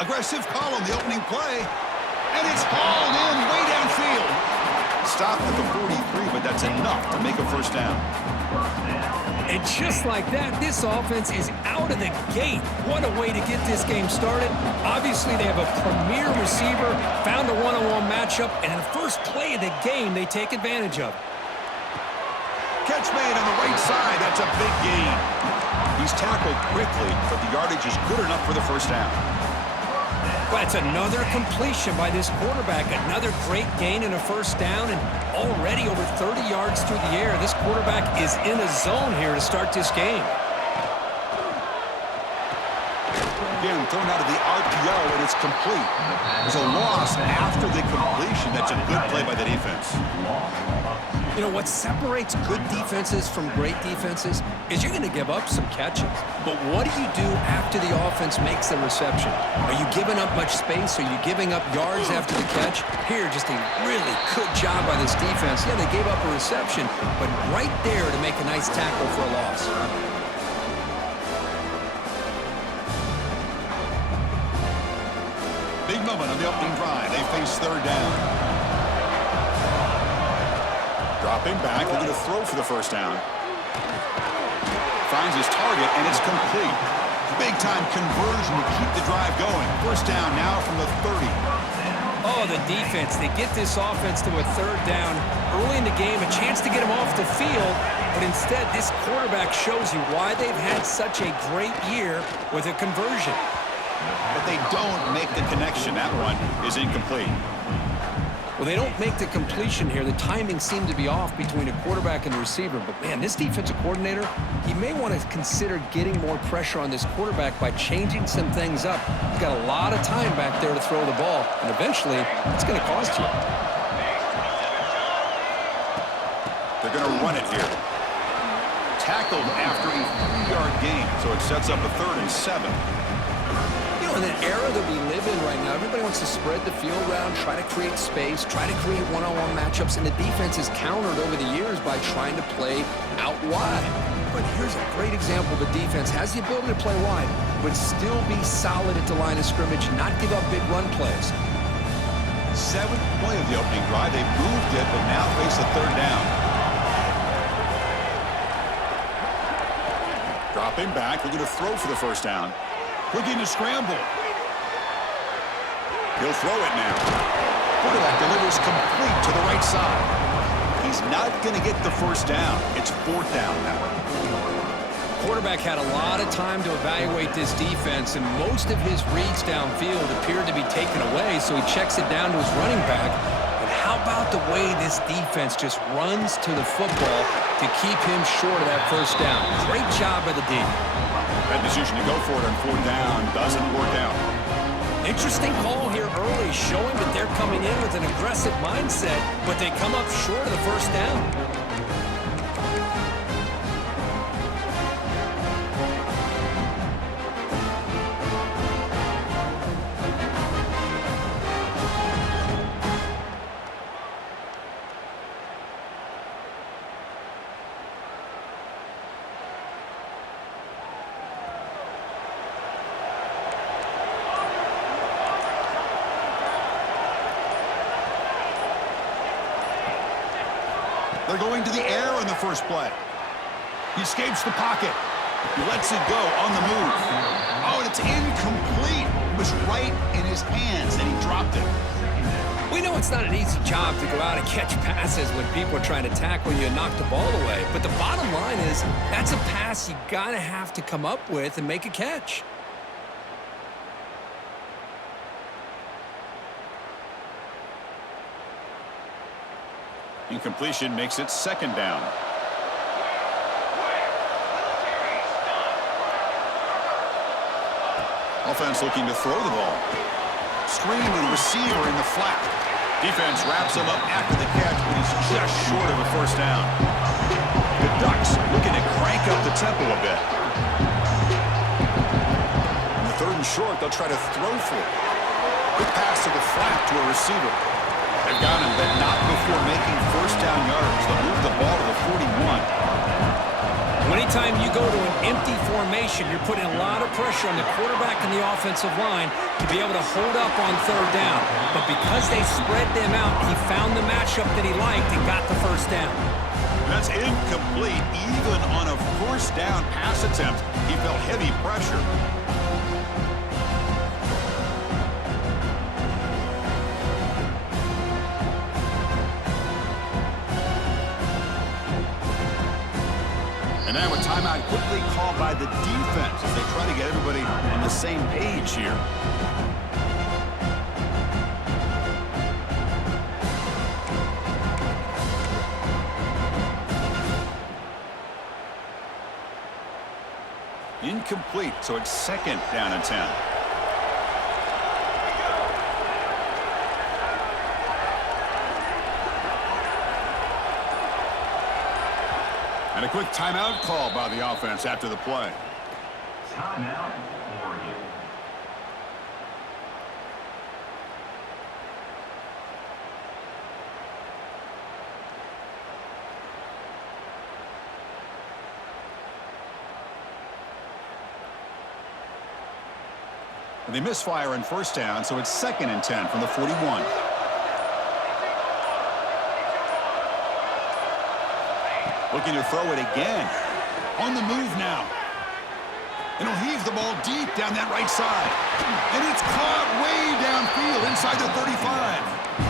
Aggressive call on the opening play. And it's hauled in way downfield. Stopped at the 43, but that's enough to make a first down. And just like that, this offense is out of the gate. What a way to get this game started. Obviously, they have a premier receiver, found a one-on-one matchup, and in the first play of the game, they take advantage of it. Catch made on the right side. That's a big gain. He's tackled quickly, but the yardage is good enough for the first down. That's another completion by this quarterback. Another great gain and a first down, and already over 30 yards through the air. This quarterback is in a zone here to start this game. Again, thrown out of the RPO, and it's complete. There's a loss after the completion. That's a good play by the defense. You know, what separates good defenses from great defenses is you're going to give up some catches. But what do you do after the offense makes the reception? Are you giving up much space? Are you giving up yards after the catch? Here, just a really good job by this defense. Yeah, they gave up a reception, but right there to make a nice tackle for a loss. Big moment on the opening drive. They face third down. Dropping back, looking to throw for the first down. Finds his target, and it's complete. Big-time conversion to keep the drive going. First down now from the 30. Oh, the defense. They get this offense to a third down early in the game, a chance to get him off the field, but instead this quarterback shows you why they've had such a great year with a conversion. But they don't make the connection. That one is incomplete. Well, they don't make the completion here. The timing seemed to be off between a quarterback and the receiver. But, man, this defensive coordinator, he may want to consider getting more pressure on this quarterback by changing some things up. He's got a lot of time back there to throw the ball, and eventually it's going to cost you. They're going to run it here. Tackled after a 3-yard gain, so it sets up a 3rd and 7. In an era that we live in right now, everybody wants to spread the field around, try to create space, try to create one-on-one matchups, and the defense is countered over the years by trying to play out wide. But here's a great example. The defense has the ability to play wide, but still be solid at the line of scrimmage, not give up big run plays. 7th play of the opening drive. They moved it, but now face a third down. Dropping back, looking to throw for the first down. Looking to scramble. He'll throw it now. Quarterback delivers complete to the right side. He's not going to get the first down. It's 4th down now. Quarterback had a lot of time to evaluate this defense, and most of his reads downfield appeared to be taken away, so he checks it down to his running back. But how about the way this defense just runs to the football to keep him short of that first down? Great job by the D. That decision to go for it on 4th down doesn't work out. Interesting call here early, showing that they're coming in with an aggressive mindset, but they come up short of the first down. They're going to the air on the first play. He escapes the pocket. He lets it go on the move. Oh, and it's incomplete. It was right in his hands, and he dropped it. We know it's not an easy job to go out and catch passes when people are trying to tackle you and knock the ball away. But the bottom line is that's a pass you gotta have to come up with and make a catch. Incompletion makes it 2nd down. Offense looking to throw the ball. Screen and receiver in the flat. Defense wraps him up after the catch, but he's just short of a first down. The Ducks looking to crank up the tempo a bit. On the 3rd and short, they'll try to throw for it. Good pass to the flat to a receiver. They've got him, but not before making first down yards. They'll move the ball to the 41. So anytime you go to an empty formation, you're putting a lot of pressure on the quarterback and the offensive line to be able to hold up on third down. But because they spread them out, he found the matchup that he liked and got the first down. That's incomplete. Even on a first down pass attempt, he felt heavy pressure. And now a timeout quickly called by the defense as they try to get everybody on the same page here. Incomplete, so it's second down and 10. And a quick timeout call by the offense after the play. Timeout, Oregon. And they misfire in first down, so it's second and 10 from the 41. Looking to throw it again. On the move now. And he'll heave the ball deep down that right side. And it's caught way downfield inside the 35.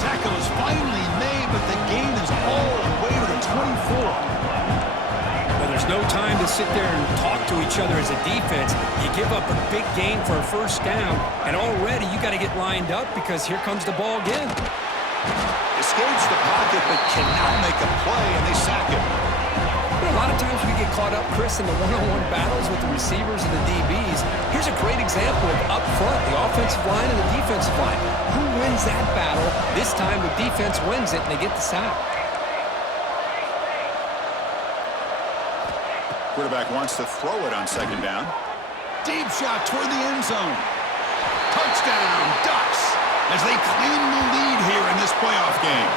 Tackle is finally made, but the gain is all the way to the 24. Well, there's no time to sit there and talk to each other as a defense. You give up a big gain for a first down, and already you got to get lined up because here comes the ball again. Escapes the pocket, but cannot make a play, and they sack him. A lot of times we get caught up, Chris, in the one-on-one battles with the receivers and the DBs. Here's a great example of up front, the offensive line and the defensive line. Who wins that battle? This time the defense wins it, and they get the sack. Quarterback wants to throw it on second down. Deep shot toward the end zone. Touchdown, Ducks, as they claim the lead here in this playoff game.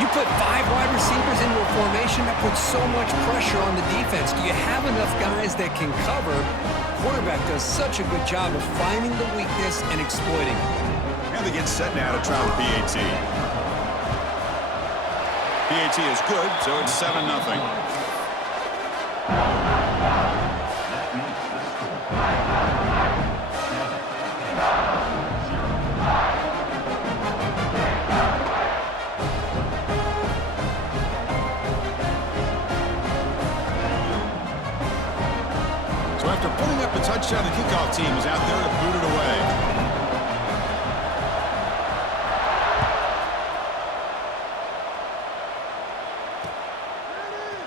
You put 5 wide receivers into a formation that puts so much pressure on the defense. Do you have enough guys that can cover? Quarterback does such a good job of finding the weakness and exploiting it. And they get set now to try the PAT. PAT is good, so it's 7-0. So after putting up the touchdown, the kickoff team is out there to boot it away.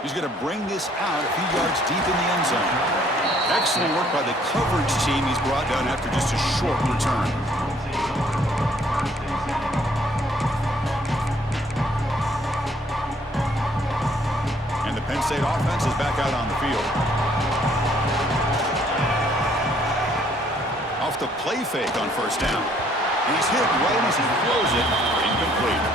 He's going to bring this out a few yards deep in the end zone. Excellent work by the coverage team he's brought down after just a short return. And the Penn State offense is back out on the field. Off the play fake on first down. And he's hit right as he throws it. Incomplete.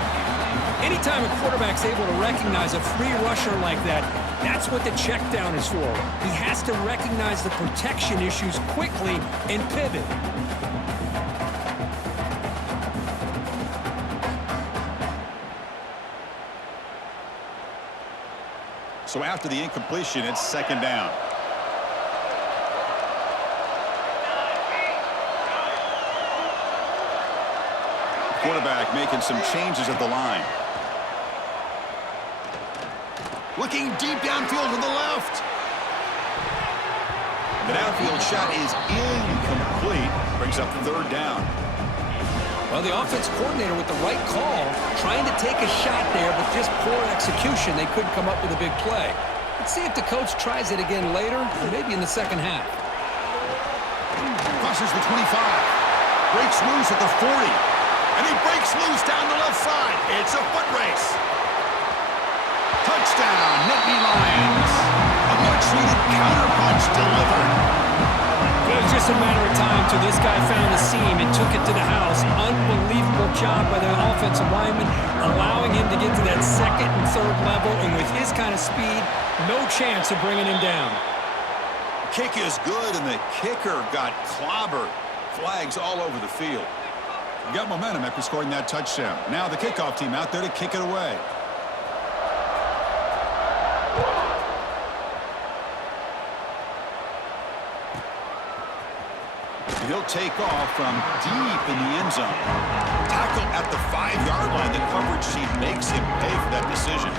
Anytime a quarterback's able to recognize a free rusher like that, that's what the check down is for. He has to recognize the protection issues quickly and pivot. So after the incompletion, it's second down. Quarterback making some changes at the line. Looking deep downfield to the left. The downfield shot is incomplete. Brings up third down. Well, the offense coordinator with the right call, trying to take a shot there, but just poor execution. They couldn't come up with a big play. Let's see if the coach tries it again later, or maybe in the second half. Crosses the 25. Breaks loose at the 40. And he breaks loose down the left side. It's a foot race. Touchdown, Nittany Lions. A much-needed counterpunch delivered. Well, it's just a matter of time till this guy found a seam and took it to the house. Unbelievable job by the offensive lineman, allowing him to get to that second and third level, and with his kind of speed, no chance of bringing him down. Kick is good, and the kicker got clobbered. Flags all over the field. You got momentum after scoring that touchdown. Now the kickoff team out there to kick it away. He'll take off from deep in the end zone. Tackle at the 5-yard line. The coverage team makes him pay for that decision.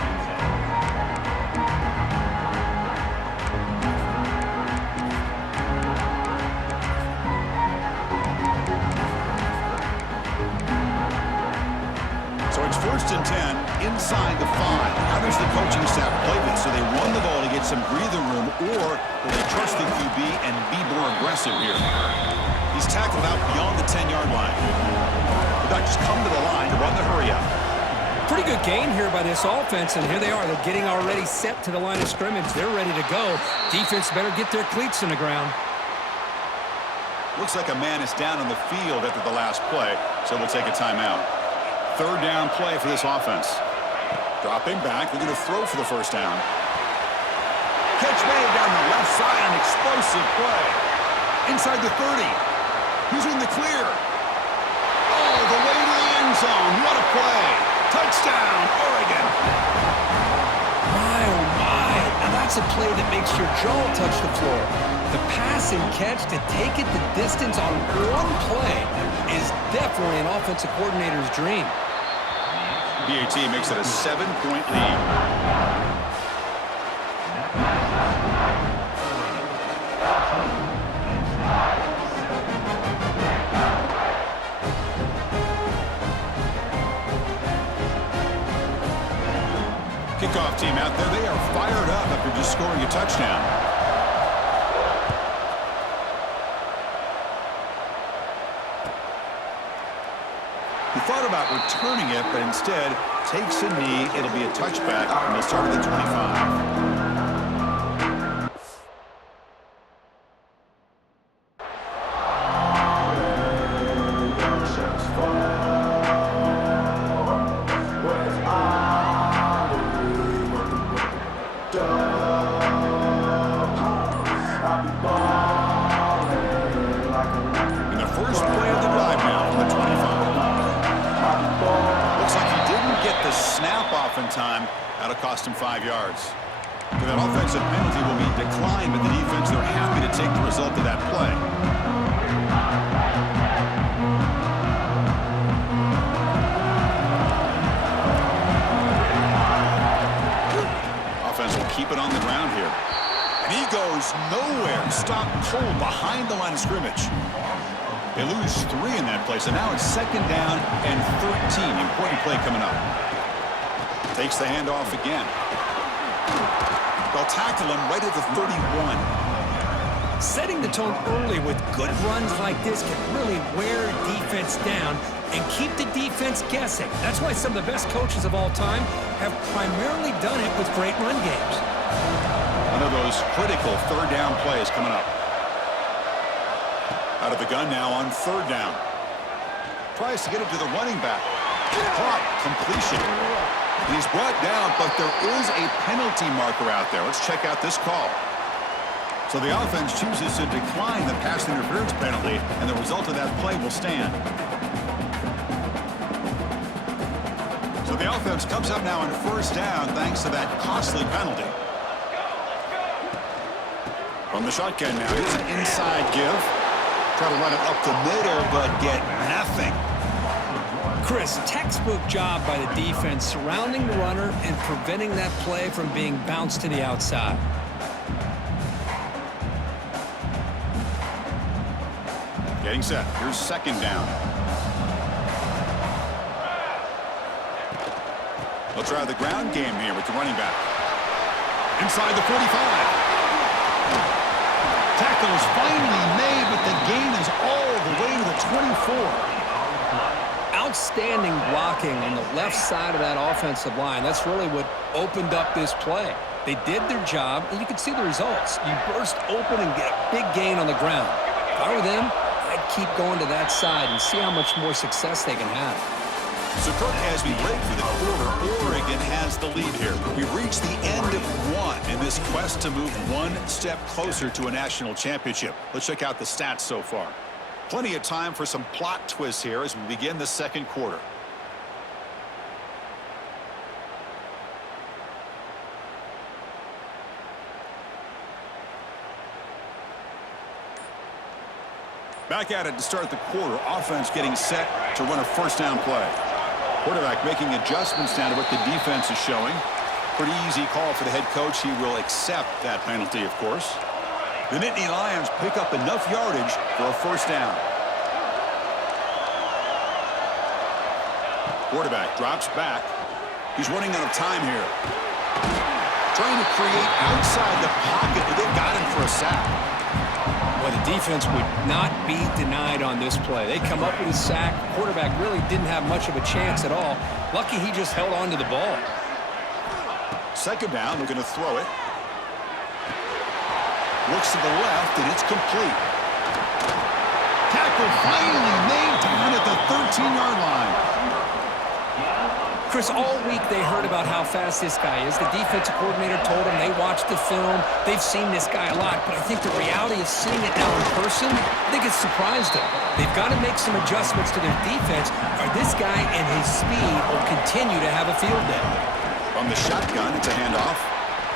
So it's 1st and 10 inside the 5. How does the coaching staff play this? So they run the ball to get some breathing room, or will they trust the QB and be more aggressive here? He's tackled out beyond the 10-yard line. The Ducks come to the line to run the hurry up. Pretty good gain here by this offense, and here they are. They're getting already set to the line of scrimmage. They're ready to go. Defense better get their cleats in the ground. Looks like a man is down on the field after the last play, so we'll take a timeout. 3rd down play for this offense. Dropping back, they're going to throw for the 1st down. Catch made down the left side, an explosive play. Inside the 30. Who's in the clear? Oh, the way to the end zone. What a play. Touchdown, Oregon. My, oh my. Now that's a play that makes your jaw touch the floor. The pass and catch to take it the distance on one play is definitely an offensive coordinator's dream. BAT makes it a 7-point lead. Kickoff team out there. They are fired up after just scoring a touchdown. He thought about returning it, but instead takes a knee. It'll be a touchback, and they'll start at the 25. Time. That'll cost him 5 yards. So that offensive penalty will be declined, but the defense, they're happy to take the result of that play. Offense will keep it on the ground here. And he goes nowhere. Stopped cold behind the line of scrimmage. They lose 3 in that play, so now it's 2nd down and 13. Important play coming up. Takes the handoff again. They'll tackle him right at the 31. Setting the tone early with good runs like this can really wear defense down and keep the defense guessing. That's why some of the best coaches of all time have primarily done it with great run games. One of those critical 3rd down plays coming up. Out of the gun now on 3rd down. Tries to get it to the running back. Caught. Completion. And he's brought down, but there is a penalty marker out there. Let's check out this call. So the offense chooses to decline the pass interference penalty, and the result of that play will stand. So the offense comes up now on 1st down thanks to that costly penalty. From the shotgun now, here's an inside give. Try to run it up the middle, but get nothing. Chris, textbook job by the defense surrounding the runner and preventing that play from being bounced to the outside. Getting set. Here's 2nd down. They'll try the ground game here with the running back. Inside the 45. Tackle is finally made, but the gain is all the way to the 24. Outstanding blocking on the left side of that offensive line. That's really what opened up this play. They did their job, and you can see the results. You burst open and get a big gain on the ground. If I were them, I'd keep going to that side and see how much more success they can have. So, Kirk, as we break for the quarter, Oregon has the lead here. We've reached the end of one in this quest to move one step closer to a national championship. Let's check out the stats so far. Plenty of time for some plot twists here as we begin the second quarter. Back at it to start the quarter. Offense getting set to run a first down play. Quarterback making adjustments now to what the defense is showing. Pretty easy call for the head coach. He will accept that penalty, of course. The Nittany Lions pick up enough yardage for a first down. Quarterback drops back. He's running out of time here. Trying to create outside the pocket, but they've got him for a sack. Well, the defense would not be denied on this play. They come up with a sack. Quarterback really didn't have much of a chance at all. Lucky he just held on to the ball. Second down, they're going to throw it. Looks to the left, and it's complete. Tackle finally made down at the 13-yard line. Chris, all week they heard about how fast this guy is. The defensive coordinator told them they watched the film. They've seen this guy a lot, but I think the reality of seeing it now in person, I think it's surprised them. They've got to make some adjustments to their defense, or this guy and his speed will continue to have a field day. From the shotgun, it's a handoff.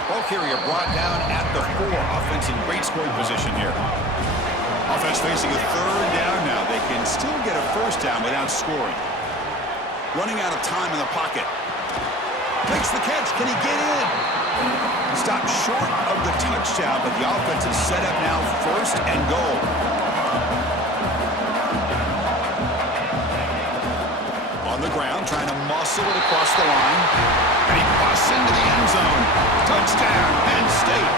Ball carrier brought down at the 4. Offense in great scoring position here. Offense facing a third down now. They can still get a first down without scoring. Running out of time in the pocket. Makes the catch. Can he get in? Stopped short of the touchdown, but the offense is set up now first and goal. On the ground, trying to muscle it across the line. And he busts into the end zone. Touchdown, Penn State.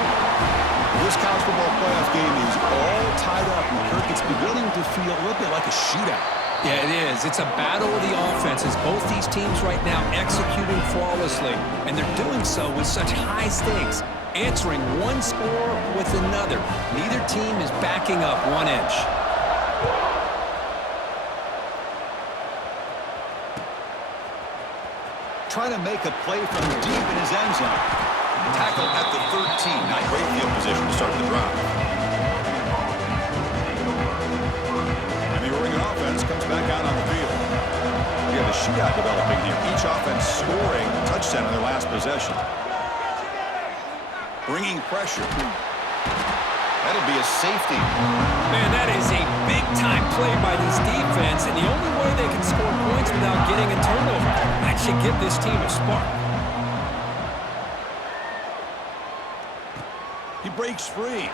This college football playoff game is all tied up, and Kirk, it's beginning to feel a little bit like a shootout. Yeah, it is. It's a battle of the offenses. Both these teams right now executing flawlessly, and they're doing so with such high stakes, answering one score with another. Neither team is backing up 1 inch. Trying to make a play from deep in his end zone. Tackle at the 13. Not great field position to start the drive. Offense comes back out on the field. We have a shootout developing here. Each offense scoring a touchdown in their last possession. Bringing pressure. That'll be a safety. Man, that is a big-time play by this defense, and the only way they can score points without getting a turnover. That should give this team a spark. He breaks free.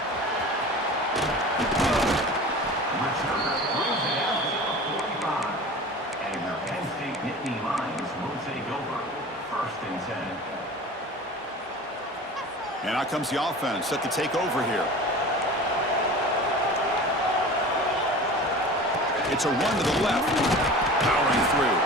And out comes the offense, set to take over here. It's a run to the left, powering through.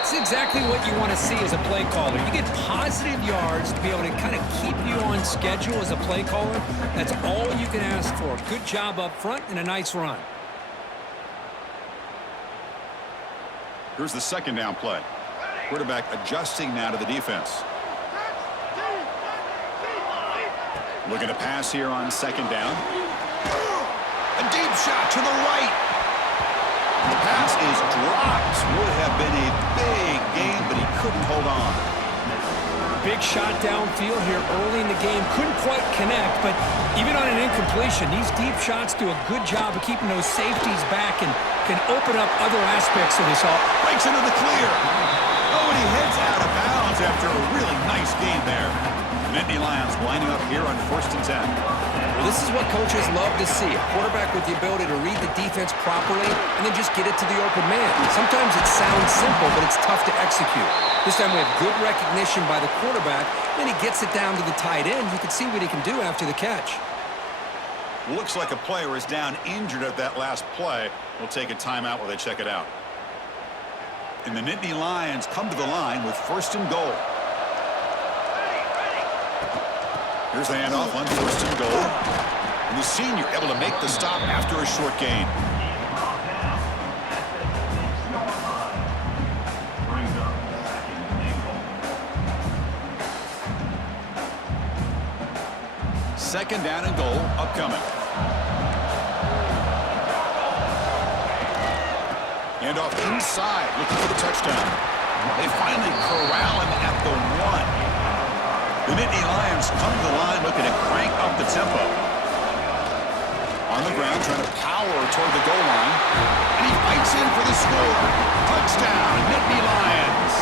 It's exactly what you want to see as a play caller. You get positive yards to be able to kind of keep you on schedule as a play caller. That's all you can ask for. Good job up front and a nice run. Here's the second down play. Quarterback adjusting now to the defense. Looking to pass here on second down. A deep shot to the right. The pass is dropped. Would have been a big gain, but he couldn't hold on. Big shot downfield here early in the game. Couldn't quite connect, but even on an incompletion, these deep shots do a good job of keeping those safeties back and can open up other aspects of this offense. Breaks into the clear. Oh, and he heads out of bounds after a really nice game there. The Nittany Lions lining up here on 1st and 10. Well, this is what coaches love to see. A quarterback with the ability to read the defense properly and then just get it to the open man. Sometimes it sounds simple, but it's tough to execute. This time we have good recognition by the quarterback. Then he gets it down to the tight end. You can see what he can do after the catch. Looks like a player is down injured at that last play. We'll take a timeout while they check it out. And the Nittany Lions come to the line with 1st and goal. Here's the handoff on 1st and goal. And the senior able to make the stop after a short gain. Second down and goal upcoming. And off inside, looking for the touchdown. They finally corral him at the 1. The Nittany Lions come to the line looking to crank up the tempo. On the ground, trying to power toward the goal line. And he fights in for the score. Touchdown, Nittany Lions.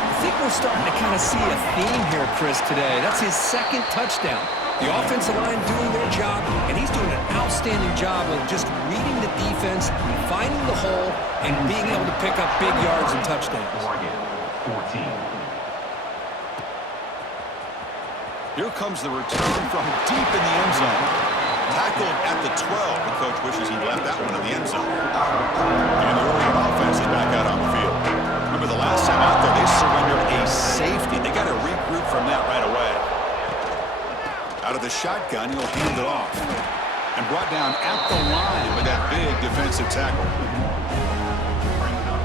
I think we're starting to kind of see a theme here, Chris, today. That's his second touchdown. The offensive line doing their job, and he's doing an outstanding job of just reading the defense, finding the hole, and being able to pick up big yards and touchdowns. 14. Here comes the return from deep in the end zone. Tackled at the 12. The coach wishes he left that one in the end zone. And the Oregon offense is back out on the field. Remember the last time out there, they surrendered a safety. They got to regroup from that right away. Out of the shotgun, he'll hand it off. And brought down at the line with that big defensive tackle.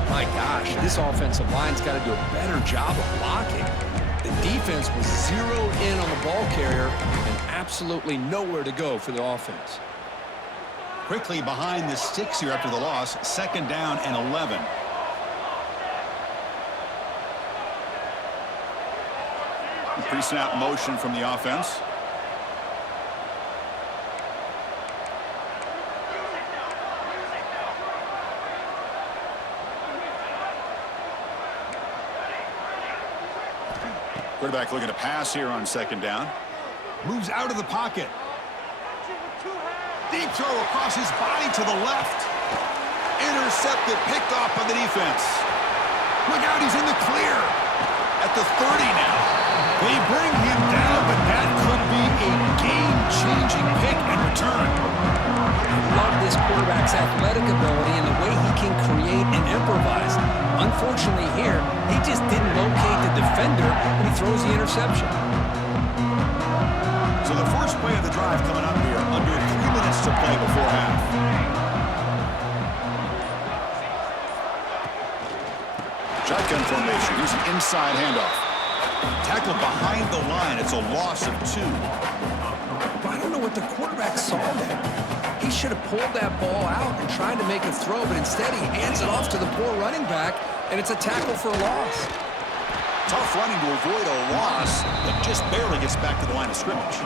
My gosh, this offensive line's got to do a better job of blocking. The defense was zeroed in on the ball carrier and absolutely nowhere to go for the offense. Quickly behind the sticks here after the loss. Second down and 11. Pre-snap motion from the offense. Quarterback looking to pass here on second down. Moves out of the pocket. Deep throw across his body to the left. Intercepted, picked off by the defense. Look out, he's in the clear. At the 30 now. They bring him down, but that could be a game-changing pick and return. I love this quarterback's athletic ability and the way he can create and improvise. Unfortunately here, he just didn't locate the defender, and he throws the interception. So the first play of the drive coming up here, under 3 minutes to play before half. Shotgun formation. Here's an inside handoff. Tackled behind the line. It's a loss of 2. I don't know what the quarterback saw there. He should have pulled that ball out and tried to make a throw, but instead he hands it off to the poor running back, and it's a tackle for a loss. Tough running to avoid a loss, but just barely gets back to the line of scrimmage.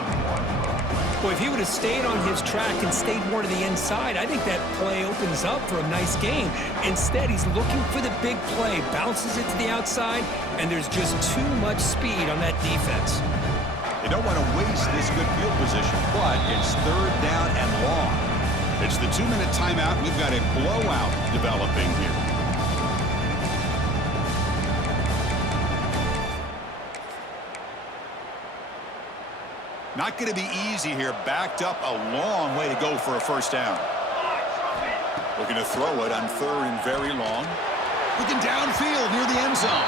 Well, if he would have stayed on his track and stayed more to the inside, I think that play opens up for a nice game. Instead, he's looking for the big play, bounces it to the outside, and there's just too much speed on that defense. They don't want to waste this good field position, but it's third down and long. It's the 2-minute timeout. We've got a blowout developing here. Not going to be easy here. Backed up a long way to go for a first down. Looking to throw it on third and very long. Looking downfield near the end zone.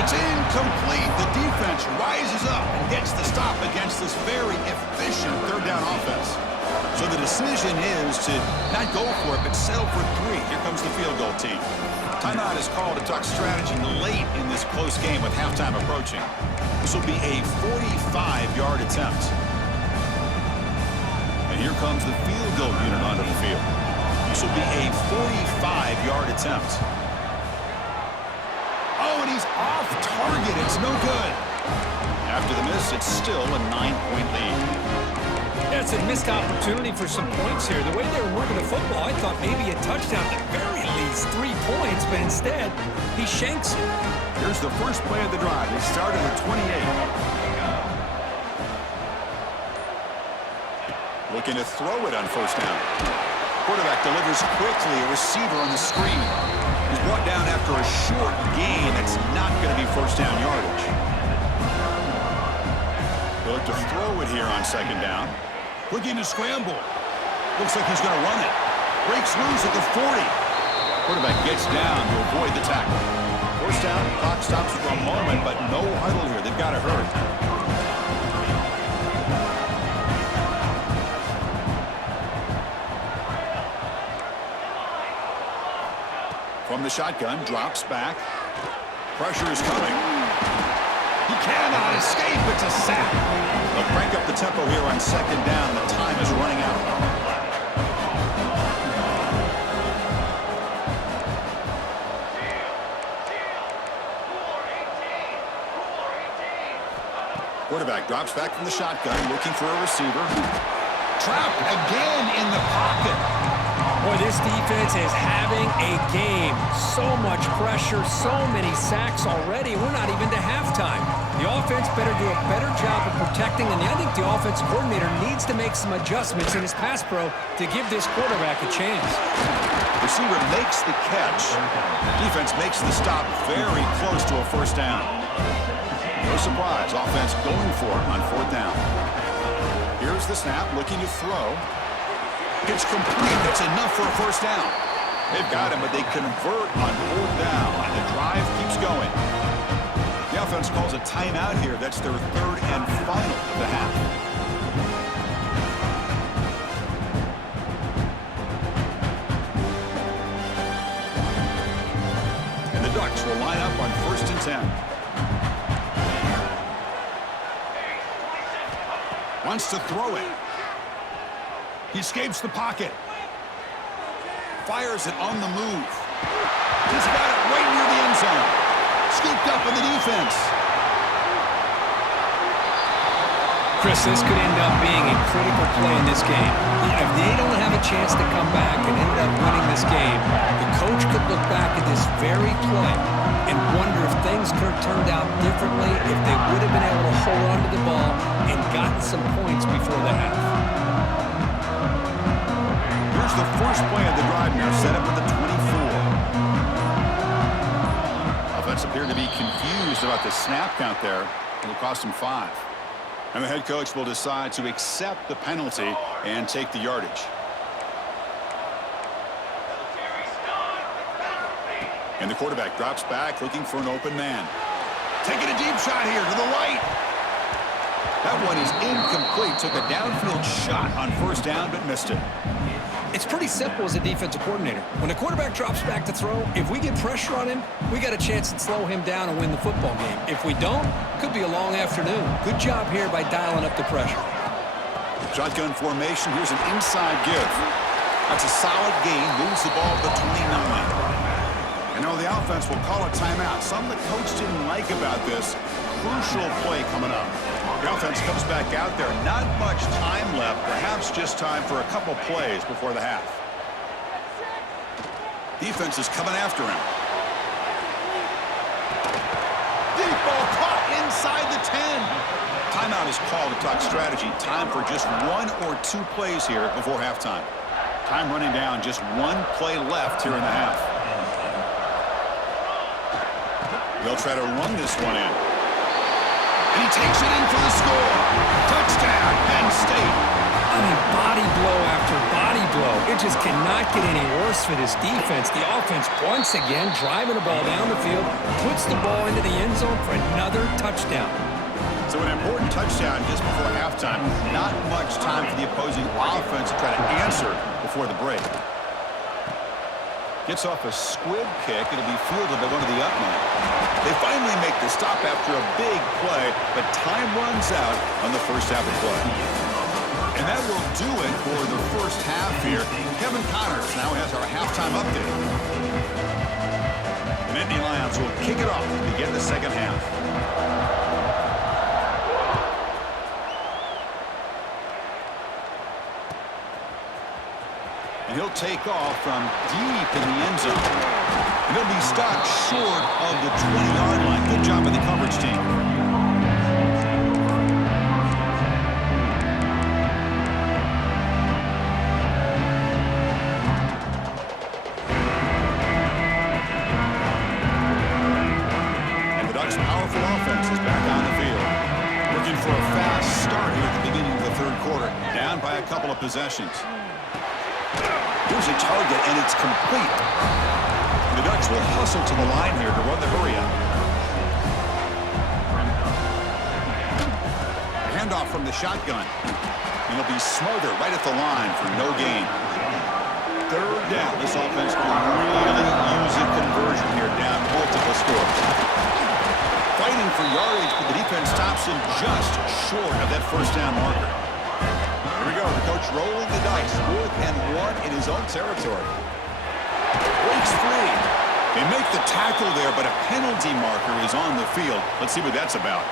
It's incomplete. The defense rises up and gets the stop against this very efficient third down offense. So the decision is to not go for it, but settle for 3. Here comes the field goal team. Timeout is called to talk strategy late in this close game with halftime approaching. This will be a 45-yard attempt. And here comes the field goal unit onto the field. This will be a 45-yard attempt. Oh, and he's off target. It's no good. After the miss, it's still a 9-point lead. Yeah, it's a missed opportunity for some points here. The way they were moving the football, I thought maybe a touchdown, at the very least 3 points, but instead, he shanks it. Here's the first play of the drive. They started at 28. Looking to throw it on first down. Quarterback delivers quickly. A receiver on the screen. He's brought down after a short gain. That's not going to be first down yardage. They'll look to throw it here on second down. Looking to scramble. Looks like he's going to run it. Breaks loose at the 40. Quarterback gets down to avoid the tackle. First down, clock stops for a moment, but no huddle here. They've got to hurry. From the shotgun, drops back. Pressure is coming. He cannot escape. It's a sack. They'll crank up the tempo here on second down. The time is running out. Quarterback drops back from the shotgun, looking for a receiver. Trapped again in the pocket. Boy, this defense is having a game. So much pressure, so many sacks already. We're not even to halftime. The offense better do a better job of protecting, and I think the offensive coordinator needs to make some adjustments in his pass pro to give this quarterback a chance. Receiver makes the catch. Defense makes the stop very close to a first down. No surprise, offense going for it on fourth down. Here's the snap, looking to throw. It's complete. That's enough for a first down. They've got him, but they convert on fourth down, and the drive keeps going. The offense calls a timeout here. That's their third and final of the half. And the Ducks will line up on 1st and 10. Wants to throw it. He escapes the pocket. Fires it on the move. He's got it right near the end zone. Scooped up in the defense. Chris, this could end up being a critical play in this game. If they don't have a chance to come back and end up winning this game, the coach could look back at this very play and wonder if things could have turned out differently, if they would have been able to hold on to the ball and gotten some points before the half. Here's the first play of the drive now, set up at the 24. Offense appeared to be confused about the snap count there. It'll cost him 5. And the head coach will decide to accept the penalty and take the yardage. And the quarterback drops back, looking for an open man. Taking a deep shot here to the right. That one is incomplete. Took a downfield shot on first down, but missed it. It's pretty simple as a defensive coordinator. When the quarterback drops back to throw, if we get pressure on him, we got a chance to slow him down and win the football game. If we don't, could be a long afternoon. Good job here by dialing up the pressure. Shotgun formation. Here's an inside give. That's a solid gain. Moves the ball to the 29. And now the offense will call a timeout. Something the coach didn't like about this. Crucial play coming up. The offense comes back out there. Not much time left. Perhaps just time for a couple plays before the half. Defense is coming after him. Deep ball caught inside the 10. Timeout is called to talk strategy. Time for just 1 or 2 plays here before halftime. Time running down. Just 1 play left here in the half. They'll try to run this one in. And he takes it in for the score. Touchdown, Penn State. I mean, body blow after body blow. It just cannot get any worse for this defense. The offense, once again, driving the ball down the field, puts the ball into the end zone for another touchdown. So an important touchdown just before halftime. Not much time for the opposing offense to try to answer before the break. Gets off a squib kick. It'll be fielded by one of the up men. They finally make the stop after a big play, but time runs out on the first half of play. And that will do it for the first half here. Kevin Connors now has our halftime update. And Indy Lions will kick it off to begin the second half. And he'll take off from deep in the end zone. And he'll be stopped short of the 20-yard line. Good job by the coverage team. And the Ducks' powerful offense is back on the field. Looking for a fast start here at the beginning of the third quarter. Down by a couple of possessions. Here's a target, and it's complete. The Ducks will hustle to the line here to run the hurry-up. Handoff from the shotgun. And it'll be Smother right at the line for no gain. Third down. This offense will really use it score. Fighting for yardage, but the defense stops him just short of that first down marker. Here we go. The coach rolling the dice. 4th and 1 in his own territory. Breaks free. They make the tackle there, but a penalty marker is on the field. Let's see what that's about.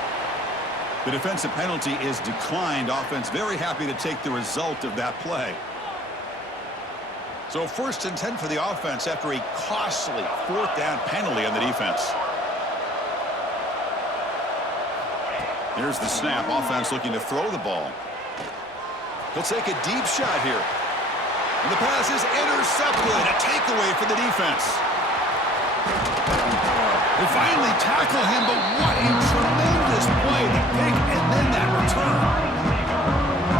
The defensive penalty is declined. Offense very happy to take the result of that play. So 1st and 10 for the offense after a costly 4th down penalty on the defense. Here's the snap. Offense looking to throw the ball. He'll take a deep shot here. And the pass is intercepted. A takeaway for the defense. They finally tackle him, but what a tremendous play. The pick and then that return.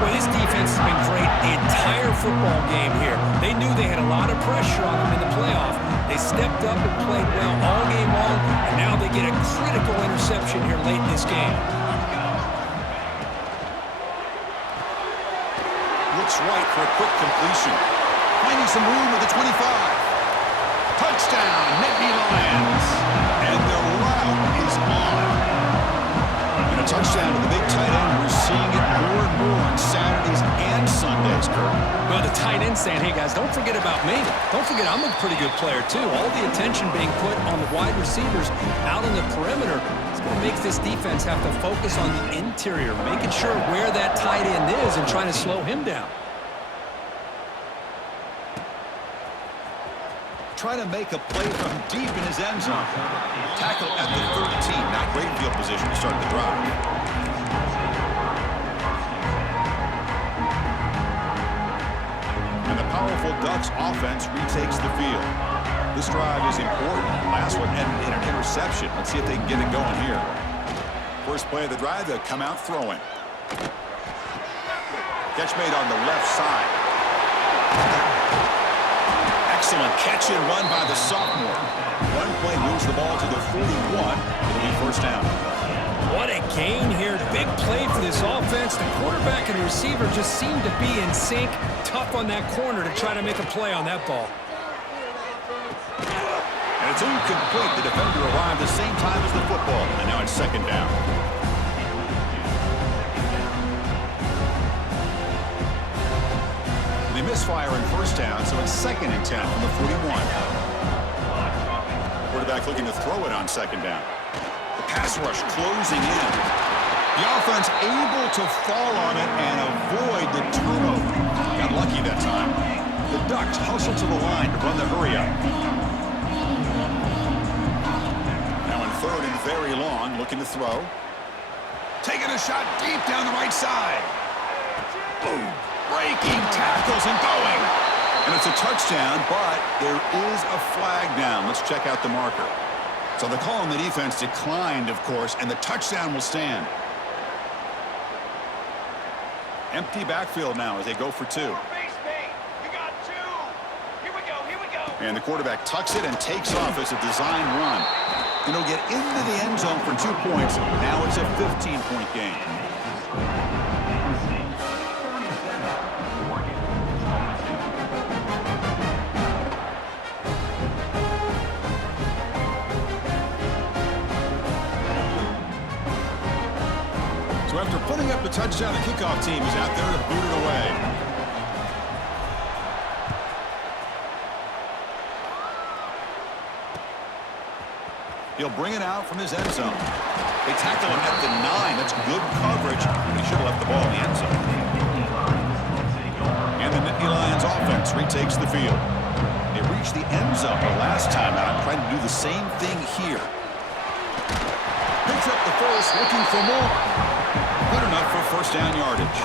Well, this defense has been great the entire football game here. They knew they had a lot of pressure on them in the playoff. They stepped up and played well all game long, and now they get a critical interception here late in this game. Looks right for a quick completion. Finding some room at the 25. Touchdown, Nittany Lions. And the route is on. And a touchdown to the big tight end. We're seeing it more and more on Saturdays and Sundays, Kurt. Well, the tight end saying, hey, guys, don't forget about me. Don't forget I'm a pretty good player, too. All the attention being put on the wide receivers out on the perimeter. It's going to make this defense have to focus on the interior, making sure where that tight end is and trying to slow him down. Trying to make a play from deep in his end zone. Tackle at the 13. Not great field position to start the drive. And the powerful Ducks offense retakes the field. This drive is important. Last one ended in an interception. Let's see if they can get it going here. First play of the drive, they'll come out throwing. Catch made on the left side. Excellent catch and run by the sophomore. One play moves the ball to the 41. It'll be first down. What a gain here. Big play for this offense. The quarterback and the receiver just seem to be in sync. Tough on that corner to try to make a play on that ball. And it's incomplete. The defender arrived the same time as the football. And now it's second down. They misfire in first down, so it's 2nd and 10 from the 41. Quarterback looking to throw it on second down. The pass rush closing in. The offense able to fall on it and avoid the turnover. Got lucky that time. The Ducks hustle to the line to run the hurry up. Now in 3rd and very long, looking to throw. Taking a shot deep down the right side. Boom. Breaking tackles and going. And it's a touchdown, but there is a flag down. Let's check out the marker. So the call on the defense declined, of course, and the touchdown will stand. Empty backfield now as they go for 2. And the quarterback tucks it and takes off as a design run. And he'll get into the end zone for 2 points. Now it's a 15-point game. So after putting up the touchdown, the kickoff team is out there to boot it away. He'll bring it out from his end zone. They tackle him at the 9. That's good coverage. He should have left the ball in the end zone. And the Nittany Lions offense retakes the field. They reached the end zone the last time out. Trying to do the same thing here. Picks up the first, looking for more. Good enough for first down yardage.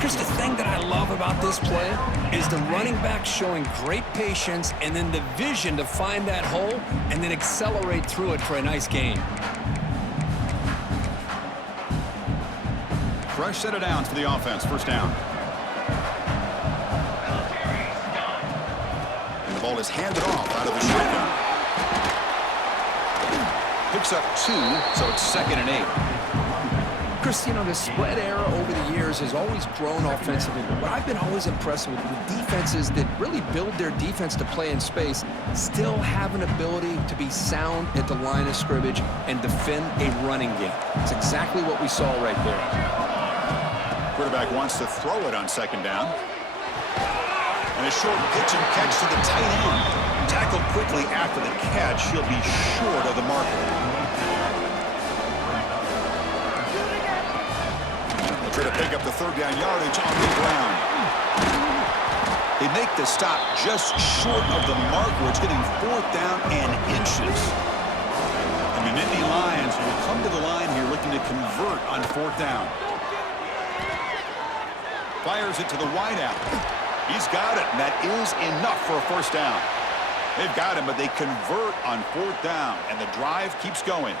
Chris, the thing that I love about this play is the running back showing great patience and then the vision to find that hole and then accelerate through it for a nice gain. Fresh set of downs for the offense. First down. And the ball is handed off out of the shotgun. Picks up 2, so it's 2nd and 8. Chris, you know, the spread era over the years years has always grown offensively. But what I've been always impressed with defenses that really build their defense to play in space still have an ability to be sound at the line of scrimmage and defend a running game. It's exactly what we saw right there. Quarterback wants to throw it on second down. And a short pitch and catch to the tight end. Tackled quickly after the catch. He'll be short of the marker. They'll try to pick up the third down yardage on the ground. They make the stop just short of the marker. It's getting fourth down and inches. And the Nittany Lions will come to the line here looking to convert on fourth down. Fires it to the wideout. He's got it, and that is enough for a first down. They've got him, but they convert on fourth down, and the drive keeps going.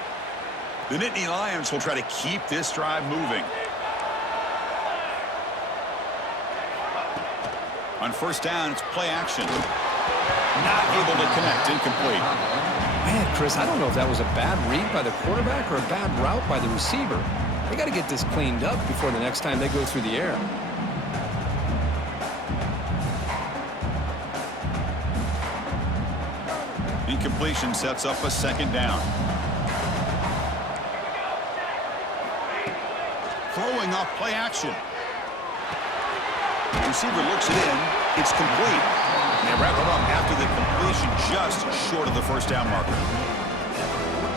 The Nittany Lions will try to keep this drive moving. On first down, it's play action. Not able to connect, incomplete. Man, Chris, I don't know if that was a bad read by the quarterback or a bad route by the receiver. They got to get this cleaned up before the next time they go through the air. Incompletion sets up a second down. Throwing off play action. The receiver looks it in. It's complete. And they wrap it up after the completion just short of the first down marker.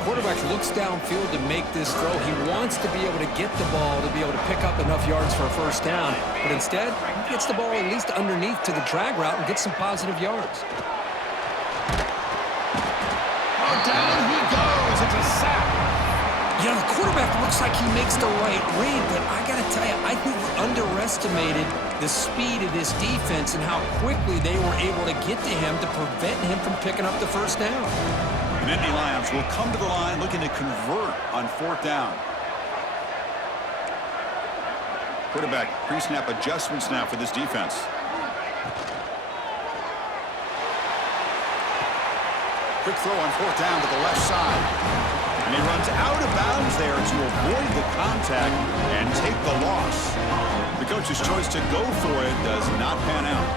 Quarterback looks downfield to make this throw. He wants to be able to get the ball to be able to pick up enough yards for a first down. But instead, he gets the ball at least underneath to the drag route and gets some positive yards. Down he goes. It's a sack. You know, the quarterback looks like he makes the right read, but I got to tell you, I think we underestimated the speed of this defense and how quickly they were able to get to him to prevent him from picking up the first down. The Nittany Lions will come to the line looking to convert on fourth down. Quarterback pre-snap adjustments now for this defense. Quick throw on fourth down to the left side. And he runs out of bounds there to avoid the contact and take the loss. The coach's choice to go for it does not pan out.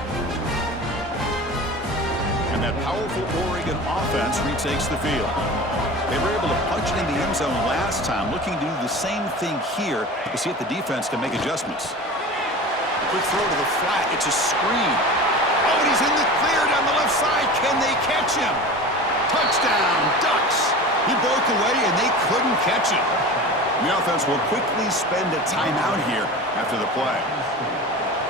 And that powerful Oregon offense retakes the field. They were able to punch it in the end zone last time, looking to do the same thing here to see if the defense can make adjustments. Quick throw to the flat. It's a screen. Oh, and he's in the clear down the left side. Can they catch him? Touchdown, Ducks. He broke away, and they couldn't catch him. The offense will quickly spend a timeout here after the play.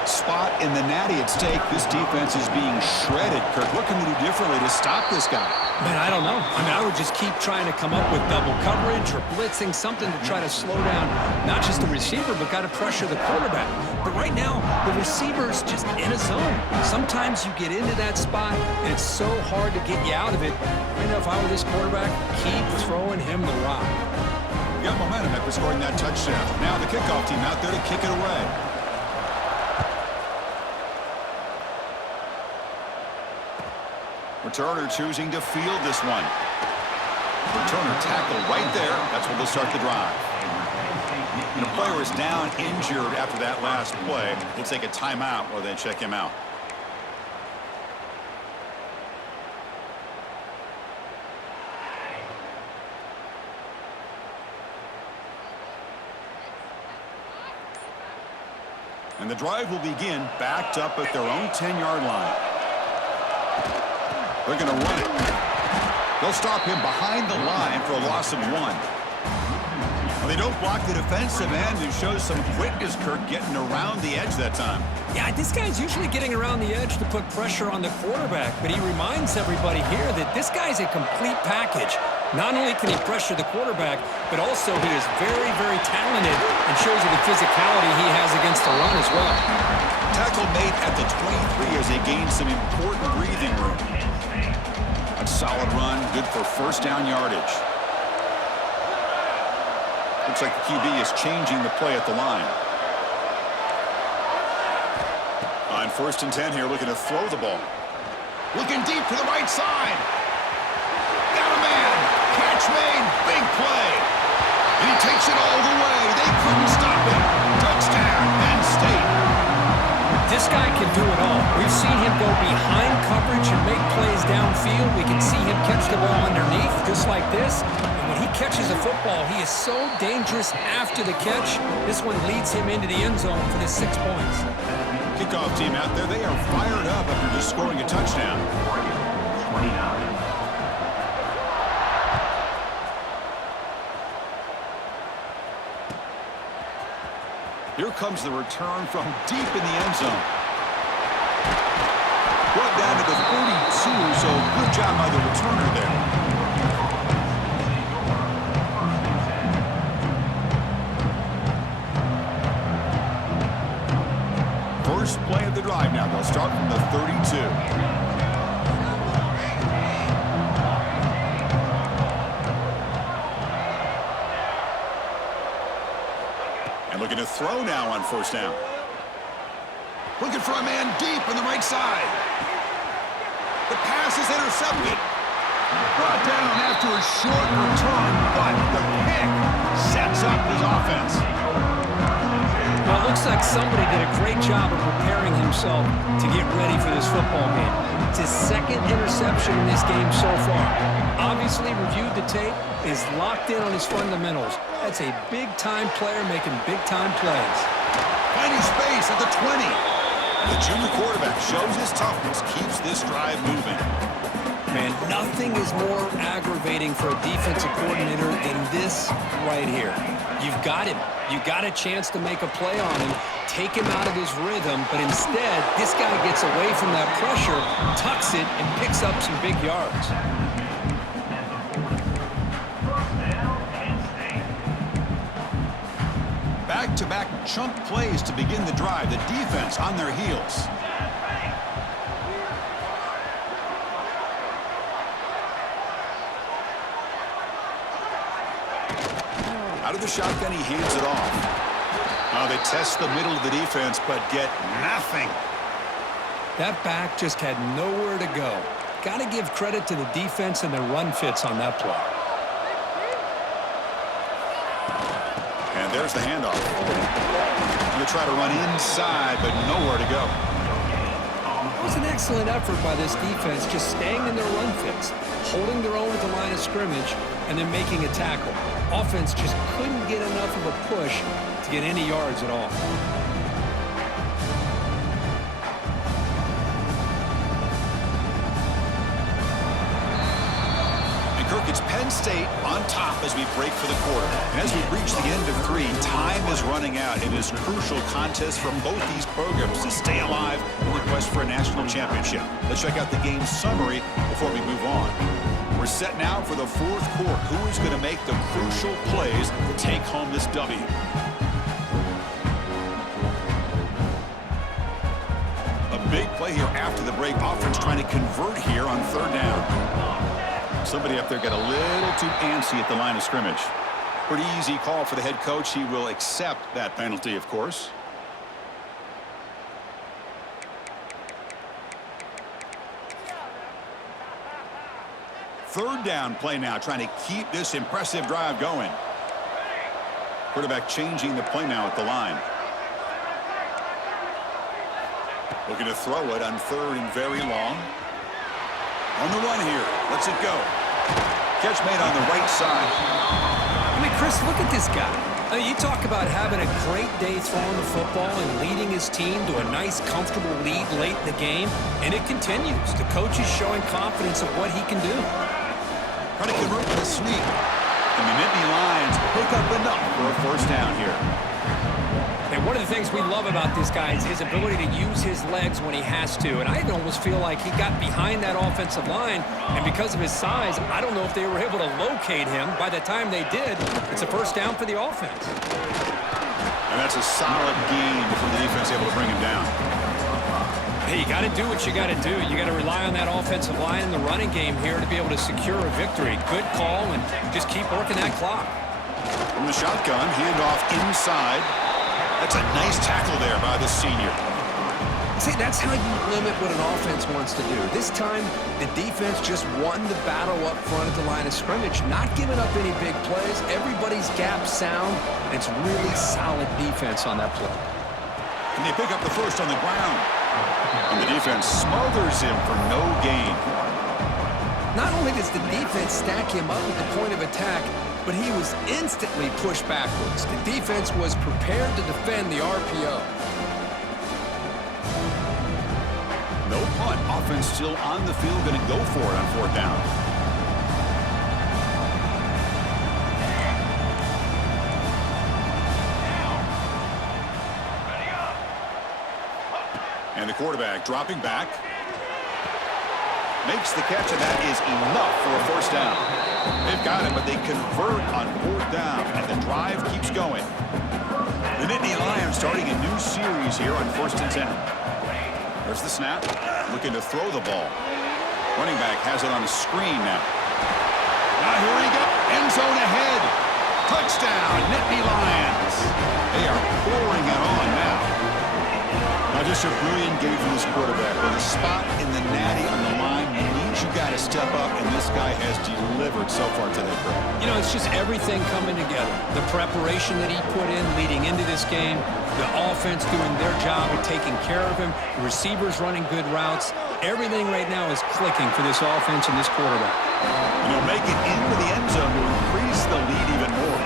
Spot in the natty at stake. This defense is being shredded. Kirk, what can we do differently to stop this guy? Man, I don't know. I mean, I would just keep trying to come up with double coverage or blitzing, something to try to slow down not just the receiver, but got to pressure the quarterback. But right now, the receiver's just in a zone. Sometimes you get into that spot, and it's so hard to get you out of it. I know if I were this quarterback, keep throwing him the rock. You got momentum after scoring that touchdown. Now the kickoff team out there to kick it away. Returner choosing to field this one. Returner tackled right there. That's where they'll start the drive. And a player is down injured after that last play. We'll take a timeout while they check him out. And the drive will begin backed up at their own 10-yard line. They're going to run it. They'll stop him behind the line for a loss of 1. Well, they don't block the defensive end, who shows some quickness, Kirk, getting around the edge that time. Yeah, this guy's usually getting around the edge to put pressure on the quarterback, but he reminds everybody here that this guy's a complete package. Not only can he pressure the quarterback, but also he is very, very talented and shows you the physicality he has against the run as well. Tackle made at the 23 as they gain some important breathing room. A solid run, good for first down yardage. Looks like the QB is changing the play at the line. On 1st and 10 here, looking to throw the ball. Looking deep to the right side. Got a man. Catch made. Big play. And he takes it all the way. They couldn't stop him. Touchdown. This guy can do it all. We've seen him go behind coverage and make plays downfield. We can see him catch the ball underneath, just like this. And when he catches a football, he is so dangerous after the catch. This one leads him into the end zone for the 6 points. Kickoff team out there, they are fired up after just scoring a touchdown. 29. Here comes the return from deep in the end zone. Brought down to the 42, so good job by the returner there. First play of the drive now. They'll start from the 32. And looking to throw now on first down. Looking for a man deep on the right side. The pass is intercepted. Brought down after a short return, but the pick sets up his offense. Well, it looks like somebody did a great job of preparing himself to get ready for this football game. It's his second interception in this game so far. Obviously reviewed the tape, is locked in on his fundamentals. That's a big-time player making big-time plays. Finding space at the 20. The junior quarterback shows his toughness, keeps this drive moving. Man, nothing is more aggravating for a defensive coordinator than this right here. You've got him. You got a chance to make a play on him, take him out of his rhythm, but instead, this guy gets away from that pressure, tucks it, and picks up some big yards. Back-to-back chunk plays to begin the drive. The defense on their heels. Out of the shotgun, he hands it off. Now they test the middle of the defense, but get nothing. That back just had nowhere to go. Got to give credit to the defense and their run fits on that play. And there's the handoff. Going to try to run inside, but nowhere to go. It was an excellent effort by this defense, just staying in their run fits, holding their own at the line of scrimmage, and then making a tackle. Offense just couldn't get enough of a push to get any yards at all. And Kirk, it's Penn State on top as we break for the quarter. And as we reach the end of 3, time is running out in this crucial contest from both these programs to stay alive in the quest for a national championship. Let's check out the game summary before we move on. We're set now for the fourth quarter. Who is going to make the crucial plays to take home this W? A big play here after the break. Offense trying to convert here on third down. Somebody up there got a little too antsy at the line of scrimmage. Pretty easy call for the head coach. He will accept that penalty, of course. Third down play now, trying to keep this impressive drive going. Quarterback changing the play now at the line. Looking to throw it on third and very long. On the run here, lets it go. Catch made on the right side. I mean, Chris, look at this guy. I mean, you talk about having a great day throwing the football and leading his team to a nice, comfortable lead late in the game, and it continues. The coach is showing confidence of what he can do. Trying to convert with a sneak. And the Nittany Lions pick up enough for a first down here. And one of the things we love about this guy is his ability to use his legs when he has to. And I almost feel like he got behind that offensive line, and because of his size, I don't know if they were able to locate him. By the time they did, it's a first down for the offense. And that's a solid gain for the defense able to bring him down. Hey, you got to do what you got to do. You got to rely on that offensive line in the running game here to be able to secure a victory. Good call, and just keep working that clock. From the shotgun, handoff inside. That's a nice tackle there by the senior. See, that's how you limit what an offense wants to do. This time, the defense just won the battle up front at the line of scrimmage, not giving up any big plays. Everybody's gap sound. It's really solid defense on that play. And they pick up the first on the ground. And the defense smothers him for no gain. Not only does the defense stack him up at the point of attack, but he was instantly pushed backwards. The defense was prepared to defend the RPO. No punt. Offense still on the field, going to go for it on fourth down. And the quarterback dropping back. Makes the catch, and that is enough for a first down. They've got it, but they convert on fourth down, and the drive keeps going. The Nittany Lions starting a new series here on 1st and 10. There's the snap. Looking to throw the ball. Running back has it on the screen now. Now here we go. End zone ahead. Touchdown, Nittany Lions. They are pouring it on now. Now just a brilliant game from this quarterback. With a spot in the natty on the line, it means you got to step up, and this guy has delivered so far today. You know, it's just everything coming together. The preparation that he put in leading into this game, the offense doing their job of taking care of him, the receivers running good routes. Everything right now is clicking for this offense and this quarterback. You know, make it into the end zone to increase the lead even more.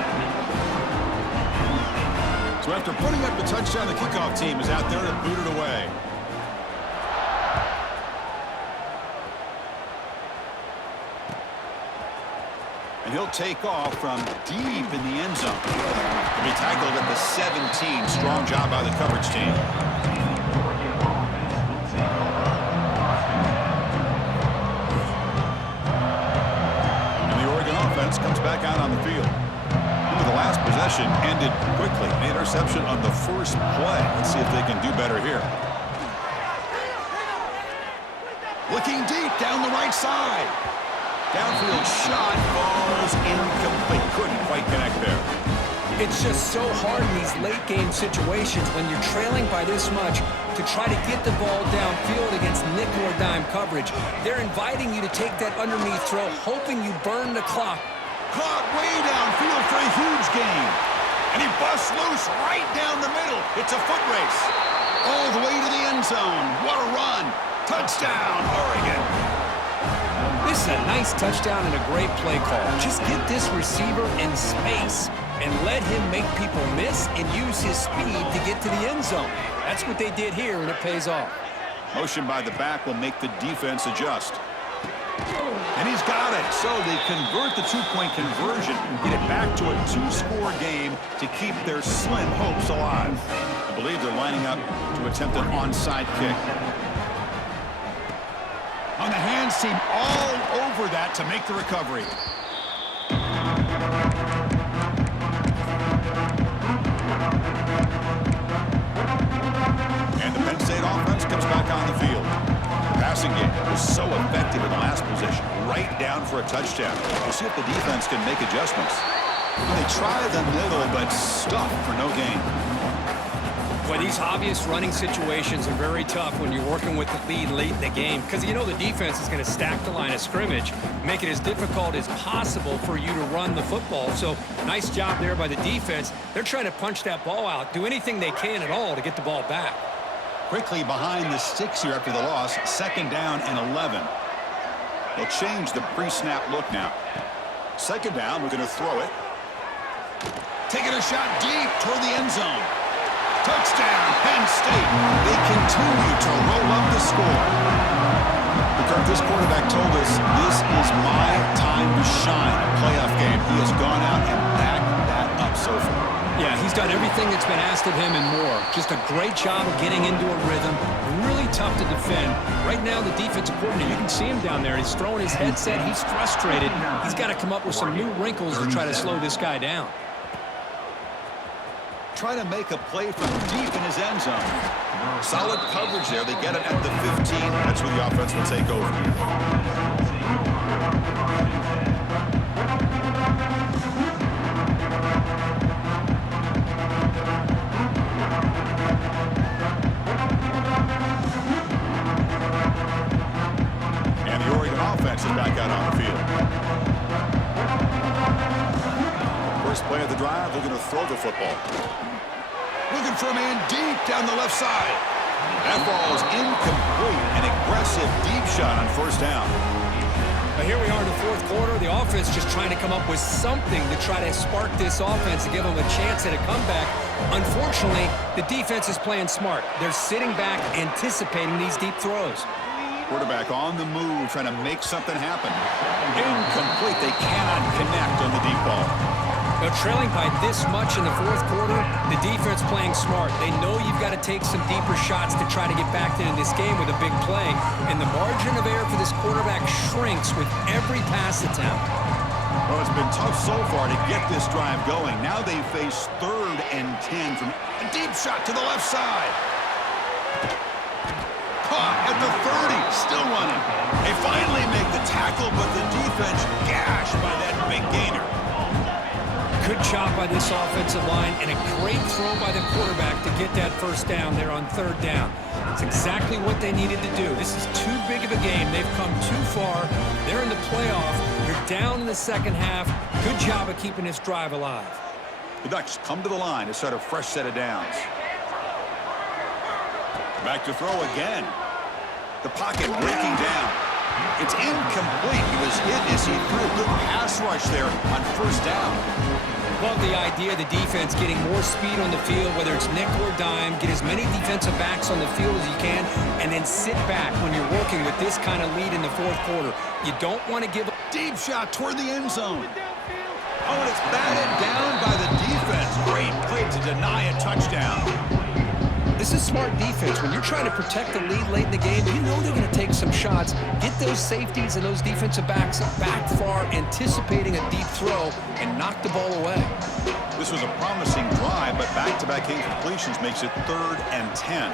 So after putting up the touchdown, the kickoff team is out there to boot it away. And he'll take off from deep in the end zone. He'll be tackled at the 17. Strong job by the coverage team. And the Oregon offense comes back out on the field. The last possession ended quickly. An interception on the first play. Let's see if they can do better here. Looking deep down the right side. Downfield shot falls incomplete. Couldn't quite connect there. It's just so hard in these late game situations when you're trailing by this much to try to get the ball downfield against nickel or dime coverage. They're inviting you to take that underneath throw, hoping you burn the clock. Caught way downfield for a huge gain. And he busts loose right down the middle. It's a foot race. All the way to the end zone. What a run. Touchdown, Oregon. This is a nice touchdown and a great play call. Just get this receiver in space and let him make people miss and use his speed to get to the end zone. That's what they did here, and it pays off. Motion by the back will make the defense adjust. And he's got it. So they convert the two-point conversion and get it back to a two-score game to keep their slim hopes alive. I believe they're lining up to attempt an onside kick. On the hands team all over that to make the recovery. And the Penn State offense comes back on the field. Passing game was so effective in the last possession, right down for a touchdown. We'll see if the defense can make adjustments. They try the middle, but stuff for no gain. Boy, these obvious running situations are very tough when you're working with the lead late in the game because you know the defense is going to stack the line of scrimmage, make it as difficult as possible for you to run the football. So nice job there by the defense. They're trying to punch that ball out, do anything they can at all to get the ball back. Quickly behind the sticks here after the loss. 2nd down and 11. They'll change the pre-snap look now. 2nd down, we're going to throw it. Taking a shot deep toward the end zone. Touchdown, Penn State. They continue to roll up the score. Because this quarterback told us this is my time to shine. A playoff game. He has gone out and backed that up so far. Yeah, he's done everything that's been asked of him and more. Just a great job of getting into a rhythm. Really tough to defend. Right now, the defensive coordinator, you can see him down there. He's throwing his headset. He's frustrated. He's got to come up with some new wrinkles to try to slow this guy down. Try to make a play from deep in his end zone. Solid coverage there. They get it at the 15. That's where the offense will take over. And the Oregon offense is back out on the field. First play of the drive, they're going to throw the football. Looking for a man deep down the left side. That ball is incomplete. An aggressive deep shot on first down. But here we are in the fourth quarter. The offense just trying to come up with something to try to spark this offense and give them a chance at a comeback. Unfortunately, the defense is playing smart. They're sitting back, anticipating these deep throws. Quarterback on the move, trying to make something happen. Incomplete. They cannot connect on the deep ball. Now, trailing by this much in the fourth quarter, the defense playing smart. They know you've got to take some deeper shots to try to get back in this game with a big play. And the margin of error for this quarterback shrinks with every pass attempt. Well, it's been tough so far to get this drive going. Now they face 3rd and 10 from a deep shot to the left side. Caught at the 30, still running. They finally make the tackle, but the defense gashed by that big gainer. Good job by this offensive line and a great throw by the quarterback to get that first down there on 3rd down. It's exactly what they needed to do. This is too big of a game. They've come too far. They're in the playoff. You're down in the second half. Good job of keeping this drive alive. The Ducks come to the line to start a fresh set of downs. Back to throw again. The pocket breaking down. It's incomplete. He was hit as he threw. Good pass rush there on first down. Love the idea of the defense getting more speed on the field, whether it's nickel or dime. Get as many defensive backs on the field as you can, and then sit back when you're working with this kind of lead in the fourth quarter. You don't want to give a deep shot toward the end zone. Oh, and it's batted down by the defense. Great play to deny a touchdown. This is smart defense. When you're trying to protect the lead late in the game, you know they're going to take some shots. Get those safeties and those defensive backs back far, anticipating a deep throw, and knock the ball away. This was a promising drive, but back-to-back incompletions makes it 3rd and 10.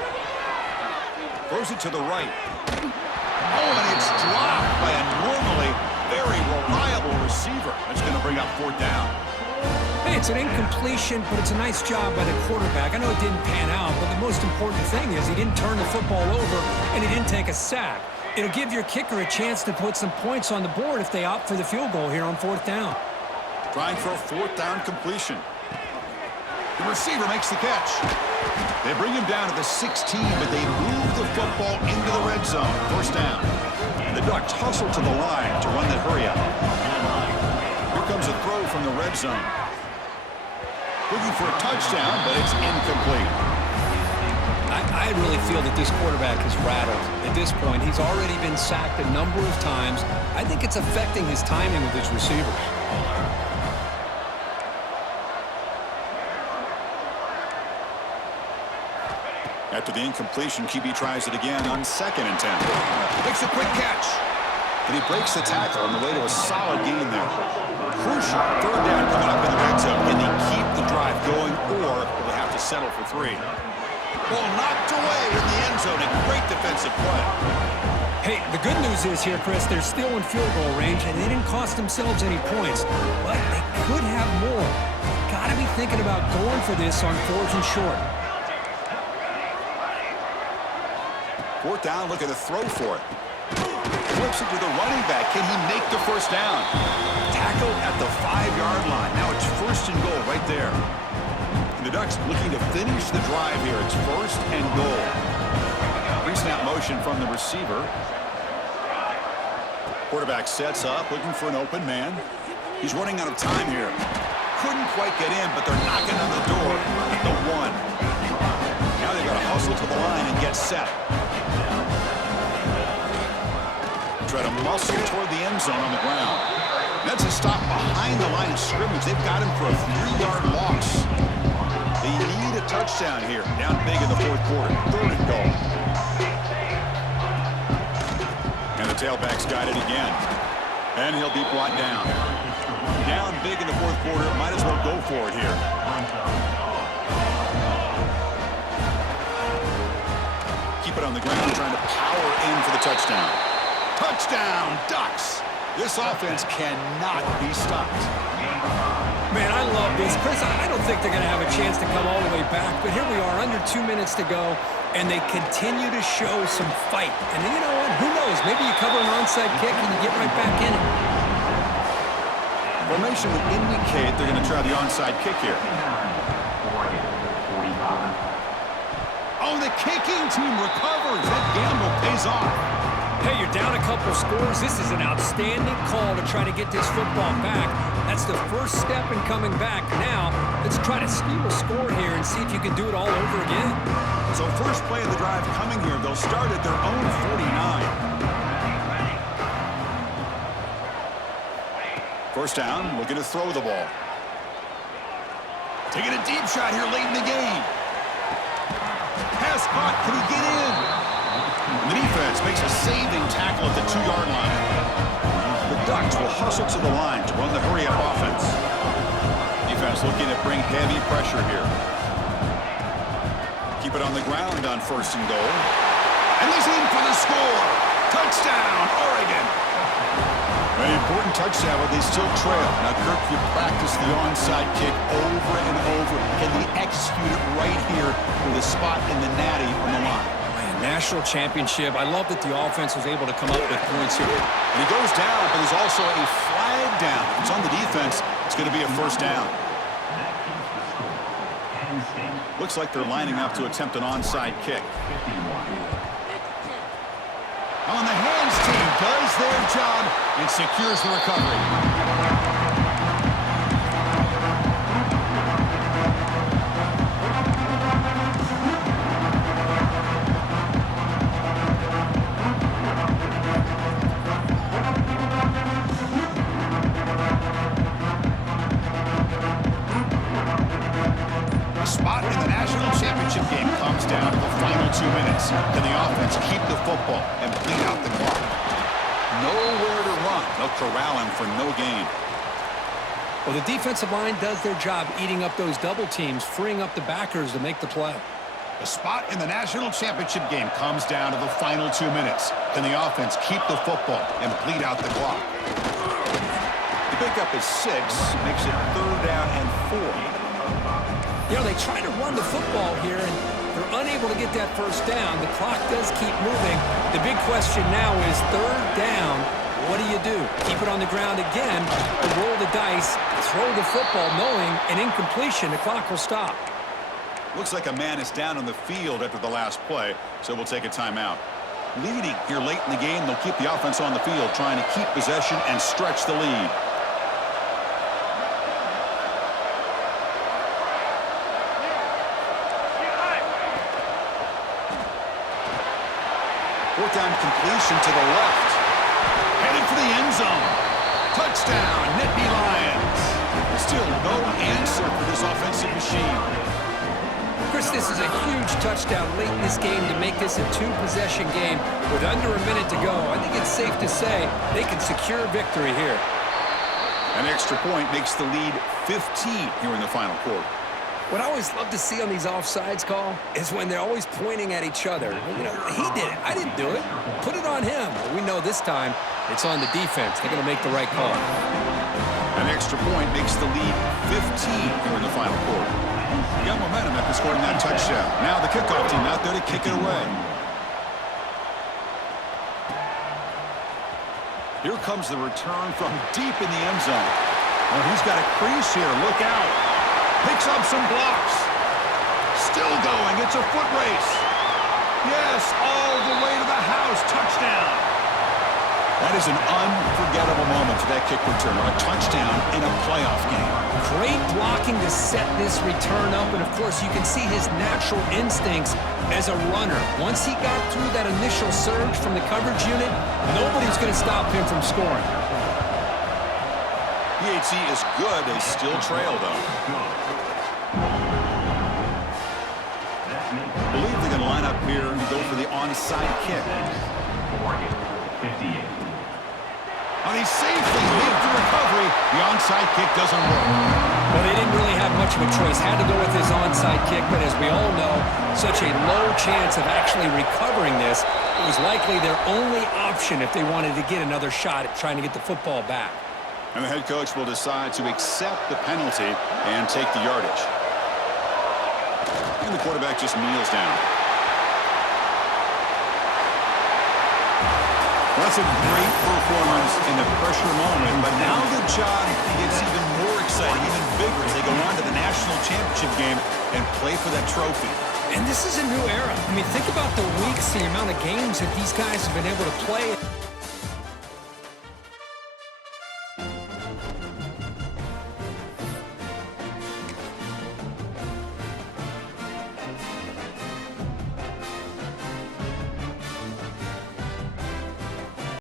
Throws it to the right. Oh, and it's dropped by a normally very reliable receiver. That's going to bring up 4th down. Hey, it's an incompletion, but it's a nice job by the quarterback. I know it didn't pan out, but the most important thing is he didn't turn the football over and he didn't take a sack. It'll give your kicker a chance to put some points on the board if they opt for the field goal here on 4th down. Trying for a 4th down completion. The receiver makes the catch. They bring him down to the 16, but they move the football into the red zone. 1st down. And the Ducks hustle to the line to run that hurry up. Here comes a throw from the red zone. Looking for a touchdown, but it's incomplete. I really feel that this quarterback is rattled. At this point, he's already been sacked a number of times. I think it's affecting his timing with his receivers. After the incompletion, QB tries it again on 2nd and 10. Makes a quick catch. And he breaks the tackle on the way to a solid gain there. Crucial 3rd down coming up in the red zone. Can they keep the drive going, or will they have to settle for 3? Ball knocked away in the end zone. A great defensive play. Hey, the good news is here, Chris, they're still in field goal range, and they didn't cost themselves any points. But they could have more. They've got to be thinking about going for this on 4th and short. 4th down, look at the throw for it. Flips it to the running back. Can he make the 1st down? Tackle at the 5-yard line. Now it's 1st and goal right there. And the Ducks looking to finish the drive here. It's 1st and goal. Pre-snap motion from the receiver. Quarterback sets up, looking for an open man. He's running out of time here. Couldn't quite get in, but they're knocking on the door at the 1. Now they've got to hustle to the line and get set. Try to muscle toward the end zone on the ground. That's a stop behind the line of scrimmage. They've got him for a 3-yard loss. They need a touchdown here. Down big in the 4th quarter. 3rd and goal. And the tailback's got it again. And he'll be brought down. Down big in the 4th quarter. Might as well go for it here. Keep it on the ground, trying to power in for the touchdown. Touchdown, Ducks! This offense cannot be stopped. Man, I love this. Chris, I don't think they're going to have a chance to come all the way back, but here we are, under 2 minutes to go, and they continue to show some fight. And you know what? Who knows? Maybe you cover an onside kick and you get right back in it. Formation would indicate they're going to try the onside kick here. 45. Oh, the kicking team recovers. That gamble pays off. Hey, you're down a couple scores. This is an outstanding call to try to get this football back. That's the first step in coming back. Now, let's try to steal a score here and see if you can do it all over again. So first play of the drive coming here. They'll start at their own 49. First down, looking to throw the ball. Taking a deep shot here late in the game. Pass caught. Can he get in? And the defense makes a saving tackle at the 2-yard line. The Ducks will hustle to the line to run the hurry-up offense. Defense looking to bring heavy pressure here. Keep it on the ground on first and goal. And he's in for the score. Touchdown, Oregon. An important touchdown, but they still trail. Now, Kirk, you practice the onside kick over and over. Can they execute it right here with a spot in the natty on the line? Man, national championship. I love that the offense was able to come up with points here. And he goes down, but there's also a flag down. If it's on the defense, it's going to be a first down. Penn State. Looks like they're lining up to attempt an onside kick. 51. On the hands team does their job and secures the recovery. A spot in the national championship game comes down to the final 2 minutes. Can the offense keep the football and bleed out the clock? Nowhere to run. They'll corral him for no gain. Well, the defensive line does their job eating up those double teams, freeing up the backers to make the play. The spot in the national championship game comes down to the final 2 minutes. Can the offense keep the football and bleed out the clock? The pickup is 6, makes it 3rd down and 4. You know, they try to run the football here, and they're unable to get that first down. The clock does keep moving. The big question now is 3rd down. What do? Keep it on the ground again, or roll the dice, throw the football, knowing an incompletion, the clock will stop. Looks like a man is down on the field after the last play, so we'll take a timeout. Leading here late in the game, they'll keep the offense on the field, trying to keep possession and stretch the lead. Fourth down completion to the left. Headed for the end zone. Touchdown, Nittany Lions. Still no answer for this offensive machine. Chris, this is a huge touchdown late in this game to make this a 2-possession game with under a minute to go. I think it's safe to say they can secure victory here. An extra point makes the lead 15 here in the final quarter. What I always love to see on these offsides call is when they're always pointing at each other. You know, he did it. I didn't do it. Put it on him. We know this time it's on the defense. They're going to make the right call. An extra point makes the lead 15 here in the final quarter. You got momentum after scoring that touchdown. Now the kickoff team out there to kick it away. Here comes the return from deep in the end zone. Oh, he's got a crease here. Look out. Picks up some blocks. Still going. It's a foot race. Yes, all the way to the house. Touchdown. That is an unforgettable moment for that kick return. A touchdown in a playoff game. Great blocking to set this return up. And, of course, you can see his natural instincts as a runner. Once he got through that initial surge from the coverage unit, nobody's going to stop him from scoring. PHC is good. They still trail, though. I believe they're going to line up here and go for the onside kick. Oregon, 58. On a safely made the recovery, the onside kick doesn't work. Well, they didn't really have much of a choice. Had to go with his onside kick, but as we all know, such a low chance of actually recovering this. It was likely their only option if they wanted to get another shot at trying to get the football back. And the head coach will decide to accept the penalty and take the yardage. And the quarterback just kneels down. Well, that's a great performance in the pressure moment, but now the job gets even more exciting. exciting, even bigger as they go on to the national championship game and play for that trophy. And this is a new era. I mean, think about the weeks, the amount of games that these guys have been able to play.